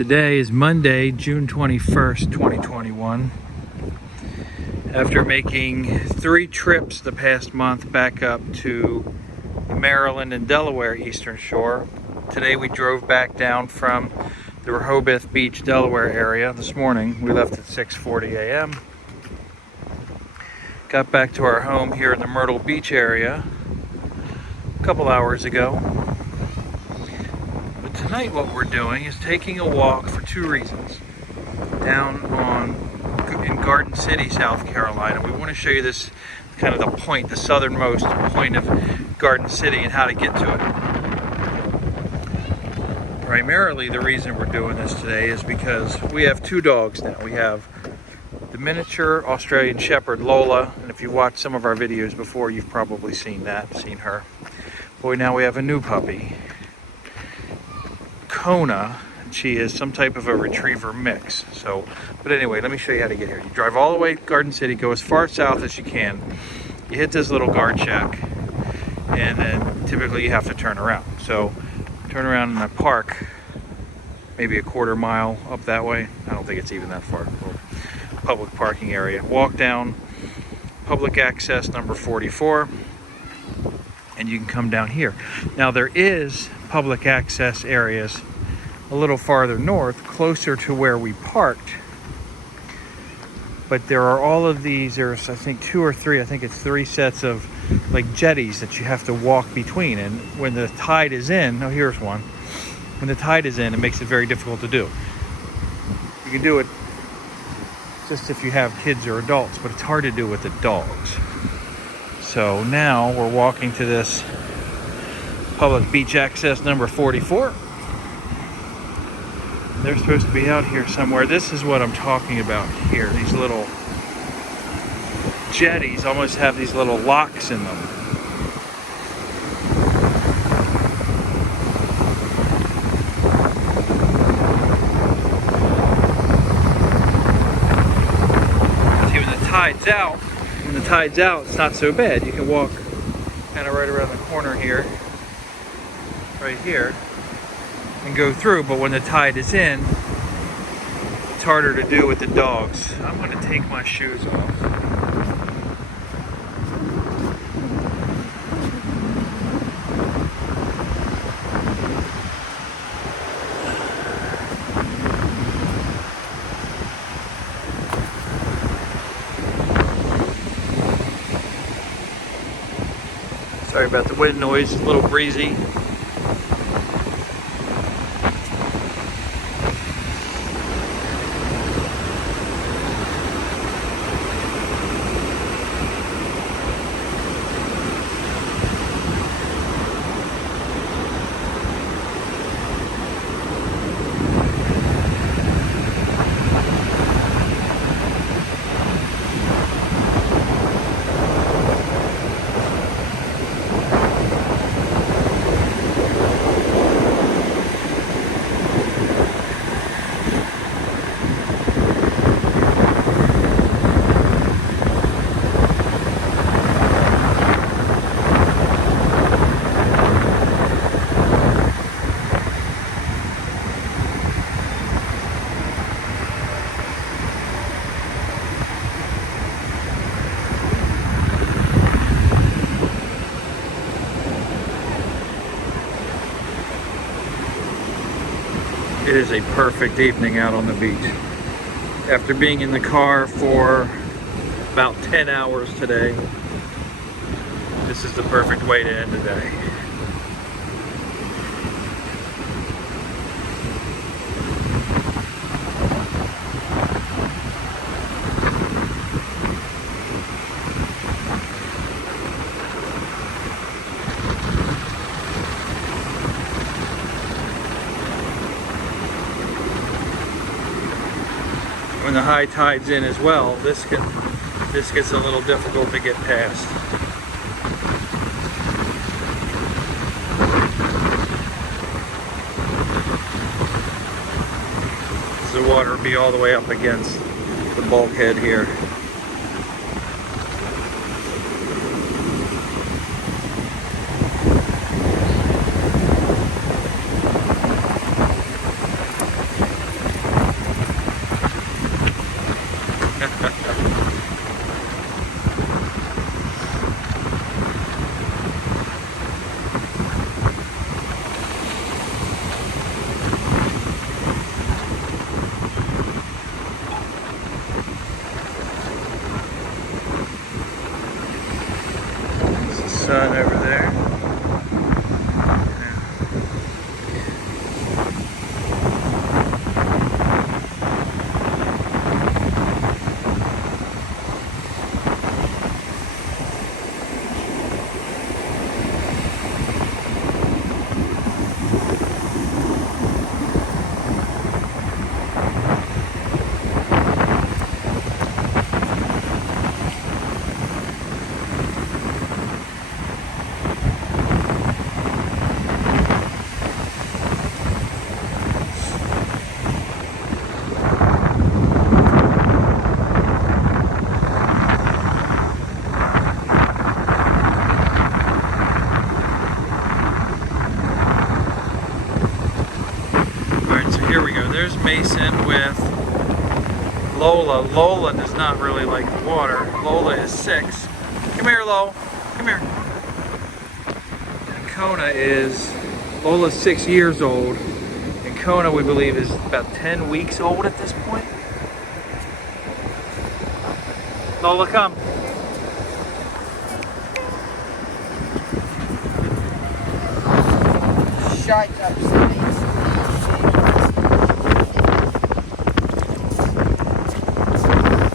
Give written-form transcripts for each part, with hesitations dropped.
Today is Monday, June 21st, 2021. After making 3 trips the past month back up to Maryland and Delaware Eastern Shore, today we drove back down from the Rehoboth Beach, Delaware area. This morning we left at 6:40 a.m. Got back to our home here in the Myrtle Beach area a couple hours ago. But tonight what we're doing is taking a walk for 2 reasons. Down in Garden City, South Carolina. We want to show you this kind of the point, the southernmost point of Garden City and how to get to it. Primarily the reason we're doing this today is because we have 2 dogs now. We have the miniature Australian Shepherd Lola, and if you watched some of our videos before, you've probably seen her. But now we have a new puppy, Kona. She is some type of a retriever mix. But anyway, let me show you how to get here. You drive all the way to Garden City, go as far south as you can. You hit this little guard shack, and then typically you have to turn around. So turn around in the park, maybe a quarter mile up that way. I don't think it's even that far. Public parking area. Walk down public access number 44, and you can come down here. Now there is public access areas a little farther north, closer to where we parked. But there are all of these, there's I think 2 or 3, I think it's 3 sets of like jetties that you have to walk between. And when the tide is in, here's one. When the tide is in, it makes it very difficult to do. You can do it just if you have kids or adults, but it's hard to do with the dogs. So now we're walking to this public beach access number 44. They're supposed to be out here somewhere. This is what I'm talking about here. These little jetties almost have these little locks in them. See, when the tide's out, it's not so bad. You can walk kind of right around the corner here, right here, and go through. But when the tide is in, it's harder to do with the dogs. I'm going to take my shoes off. Sorry about the wind noise, a little breezy. It is a perfect evening out on the beach. After being in the car for about 10 hours today, this is the perfect way to end the day. When the high tide's in as well, this gets a little difficult to get past. The water will be all the way up against the bulkhead here. there's Mason with Lola. Lola does not really like the water. Lola is 6. Come here, Lo. Come here. And Kona is, Lola's 6 years old. And Kona, we believe, is about 10 weeks old at this point. Lola, come. Shut up,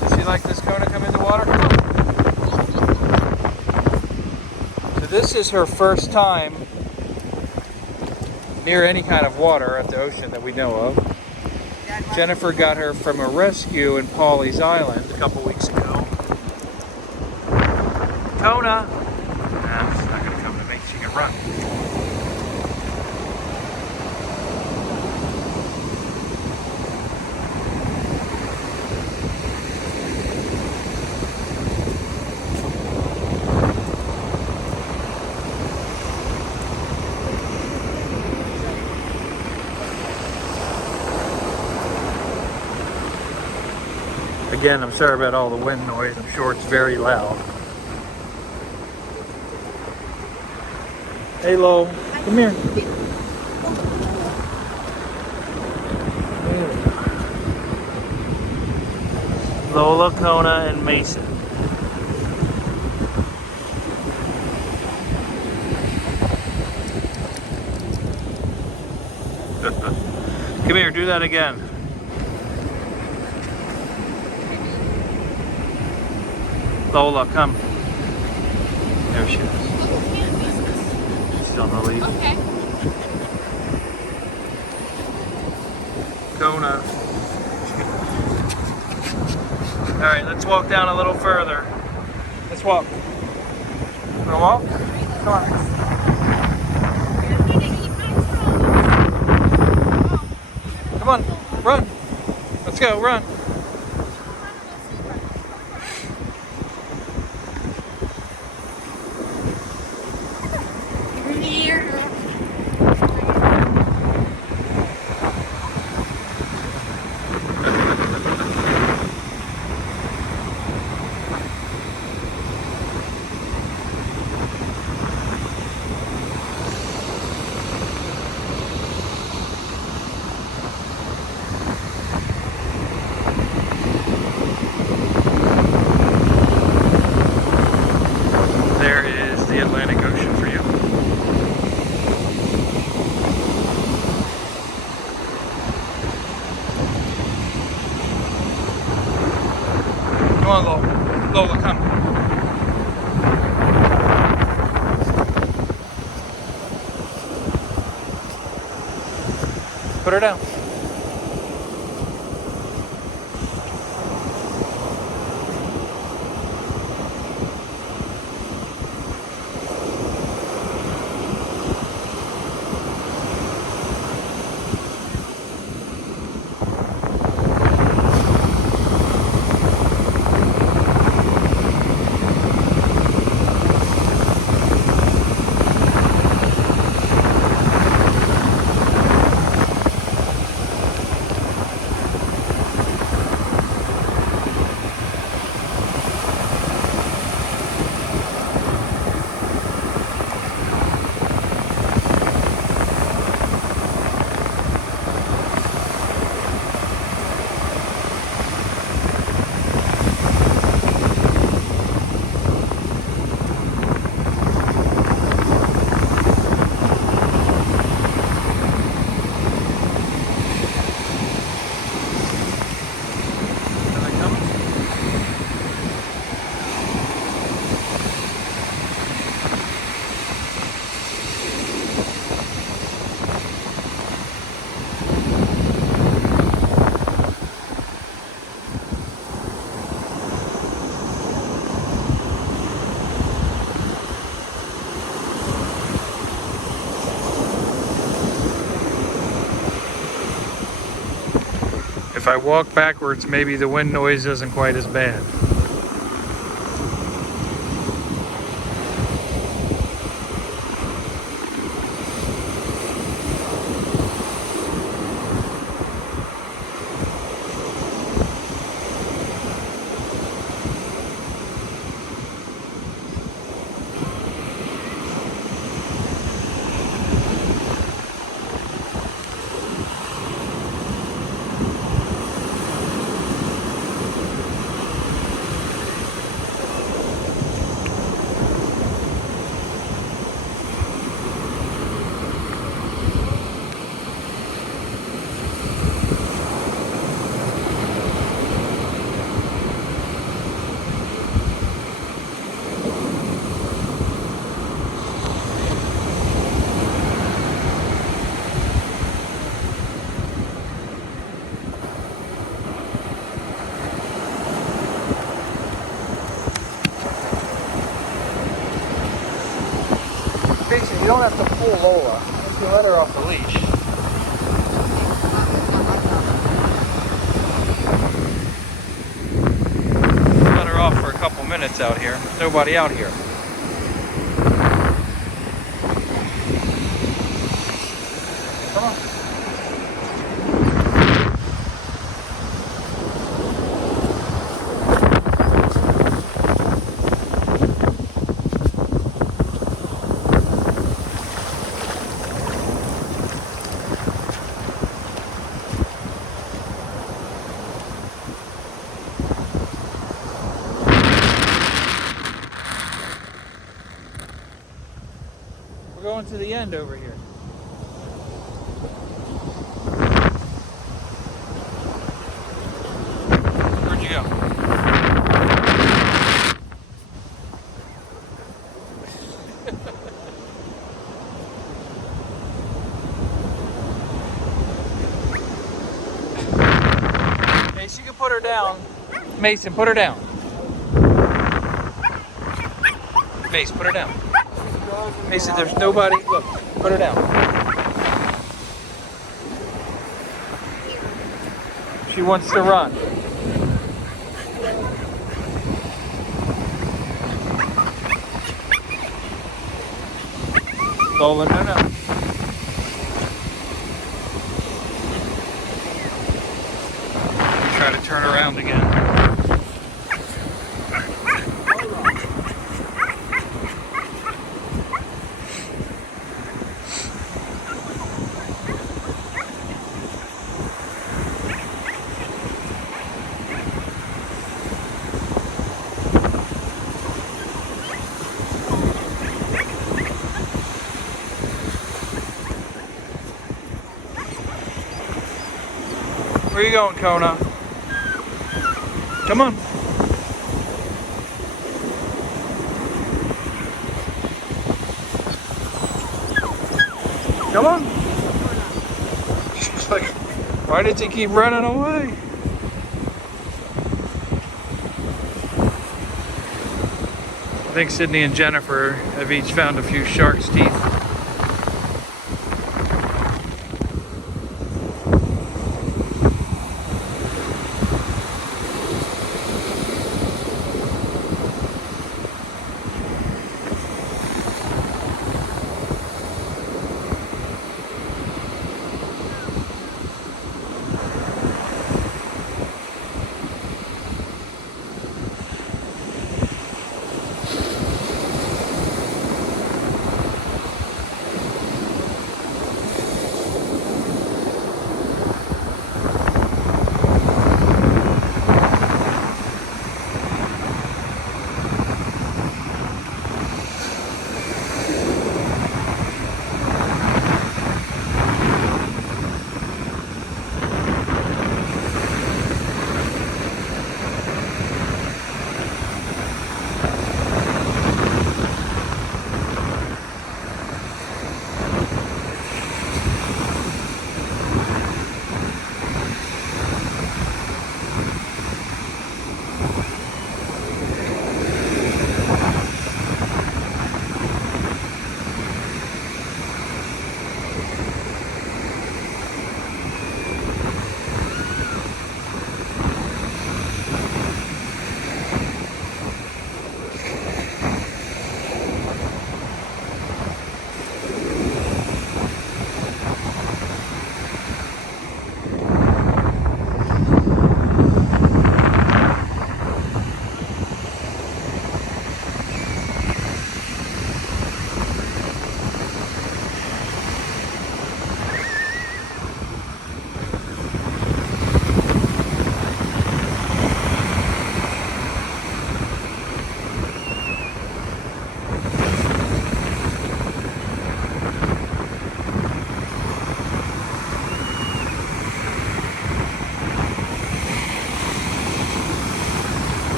Does she like this Kona come in the water? So this is her first time near any kind of water at the ocean that we know of. Jennifer got her from a rescue in Pawleys Island a couple weeks ago. Kona! Nah, she's not gonna come to me. She can run. Again, I'm sorry about all the wind noise. I'm sure it's very loud. Hey, Lo, come here. Lola, Kona, and Mason. Come here, do that again. Lola, come. There she is. She's on the lead. Okay. Kona. All right, let's walk down a little further. Let's walk. Wanna walk? Come on. Come on, run. Let's go, run. There is the Atlantic Ocean for you. Come on, Lola. Lola, come. Put her down. If I walk backwards, maybe the wind noise isn't quite as bad. don't have to pull Lola. If you let her off the leash. Let her off for a couple minutes out here. There's nobody out here. Come on. We're going to the end over here. Where'd you go? Okay, she can put her down. Mason, put her down. Mason, put her down. Mason, there's nobody. Look, put her down. She wants to run. Lola, no. Try to turn around again. Where you going, Kona? Come on. Come on. She's like, why did you keep running away? I think Sydney and Jennifer have each found a few shark's teeth.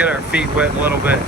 get our feet wet a little bit.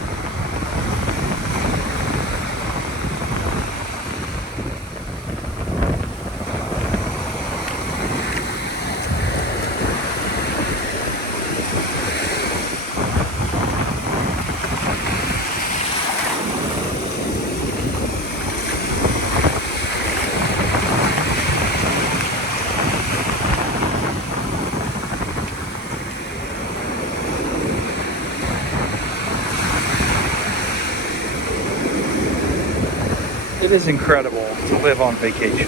It is incredible to live on vacation.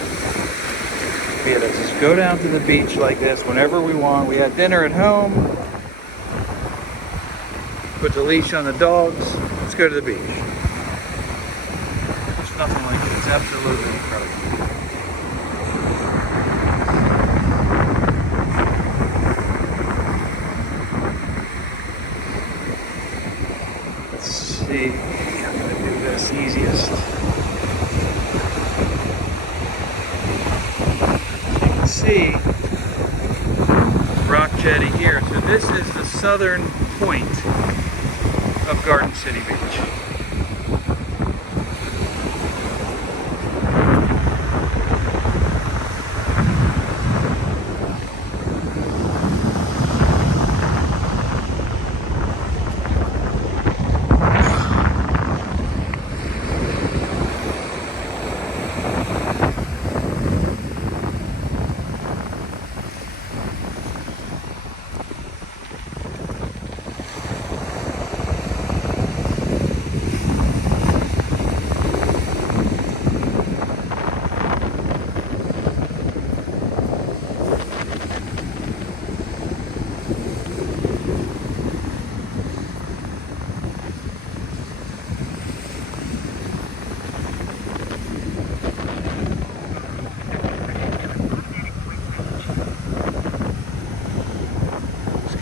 We had to just go down to the beach like this whenever we want. We had dinner at home, put the leash on the dogs, let's go to the beach. There's nothing like it. It's absolutely incredible. Let's see, I'm going to do this easiest. See rock jetty here. So this is the southern point of Garden City Beach.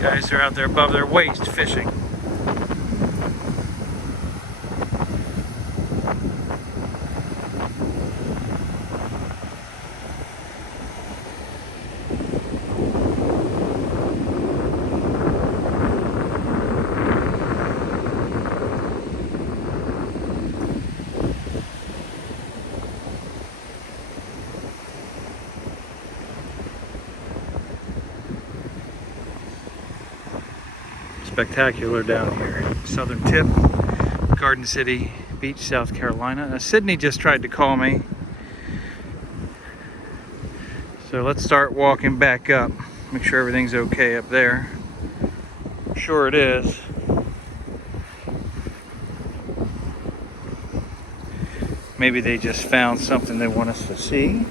Guys are out there above their waist fishing. Spectacular down here. Southern tip, Garden City Beach, South Carolina. Now, Sydney just tried to call me. So let's start walking back up. Make sure everything's okay up there. I'm sure it is. Maybe they just found something they want us to see.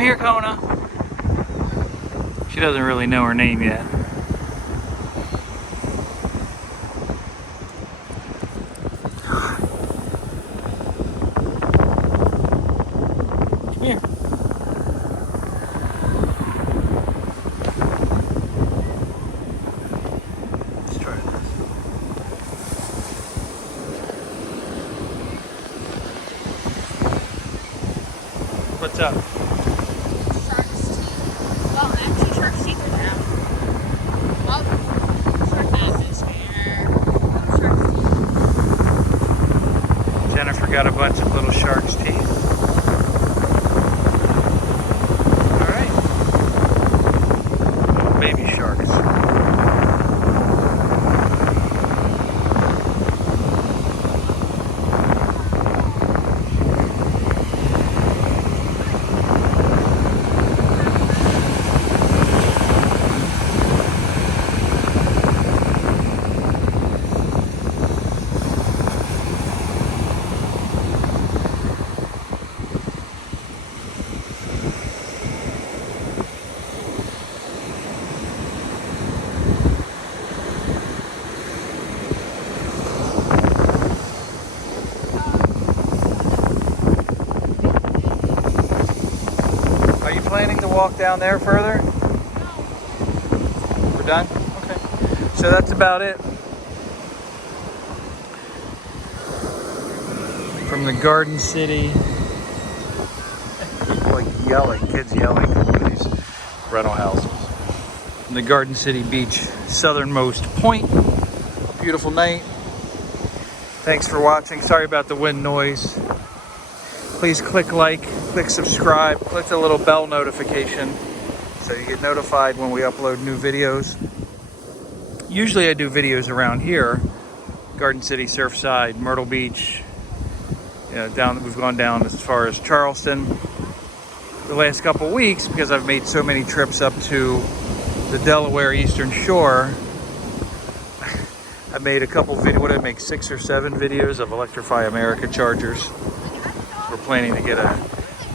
here, Kona. She doesn't really know her name yet. Come here. Let's try this. What's up? Shark's teeth. Well, actually, shark's teeth are down. Well, shark mouth is here. Shark's teeth. Jennifer got a bunch of little shark's teeth. All right. Little baby sharks. Are you planning to walk down there further? We're done? Okay. So that's about it. From the Garden City. People like yelling, kids yelling from one of these rental houses. From the Garden City Beach, southernmost point. Beautiful night. Thanks for watching. Sorry about the wind noise. Please click like, click subscribe, click the little bell notification so you get notified when we upload new videos. Usually I do videos around here, Garden City, Surfside, Myrtle Beach. You know, we've gone down as far as Charleston the last couple weeks because I've made so many trips up to the Delaware Eastern Shore. I made a couple videos, what did I make, 6 or 7 videos of Electrify America chargers. We're planning to get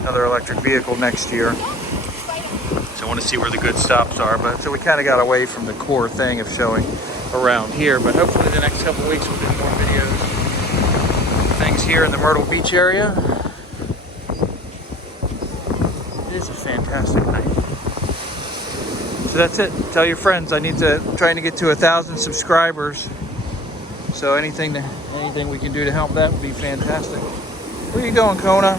another electric vehicle next year. So I want to see where the good stops are. But so we kind of got away from the core thing of showing around here. But hopefully the next couple of weeks we'll do more videos. Things here in the Myrtle Beach area. It is a fantastic night. So that's it. Tell your friends. Trying to get to 1,000 subscribers. So anything we can do to help that would be fantastic. Where are you going, Kona?